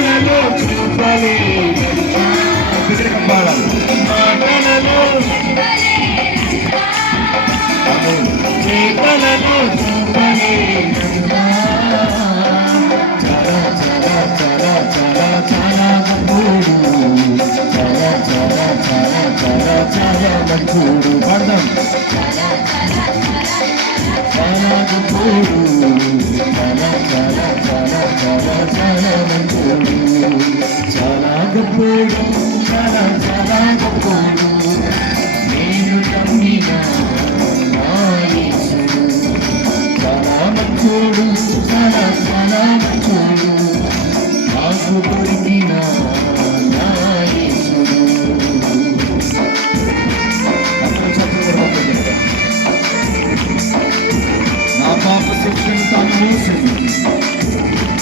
మాటలలో చూపలేనంత మాటలలో చేతలలో చూపలేనంత చాలా చాలా చాలా చాలా చాలా గొప్పడు చాలా చాలా చాలా చాలా చాలా మంచోడు పడదాం చాలా గొప్పడు చాలా చాలా చాలా చాలా చాలా మంచోడు చాలా గొప్పడు చాలా చాలా గొప్పడు నేను నమ్మిన నా యేసుడు చాలా మంచోడు చాలా చాలా మంచోడు నాకు దొరికిన నా యేసుడు నా పాప శిక్షను తాను మోసింది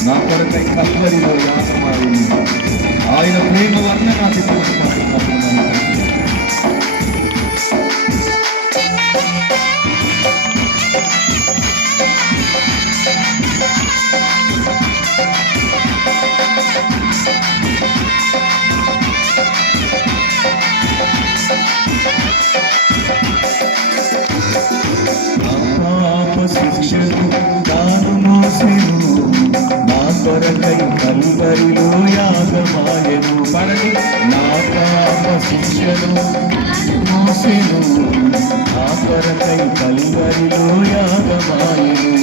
నా కొరకై కల్వరిలో యాసమాడింది ఆయన ప్రేమ వల్ల నాకు శిక్షను తాను మోసెను నా కొరకై కల్వరిలో యాగమాయెను పడని నా పాప శిక్షను మోసెను నా కొరకై కల్వరిలో యాగమాయెను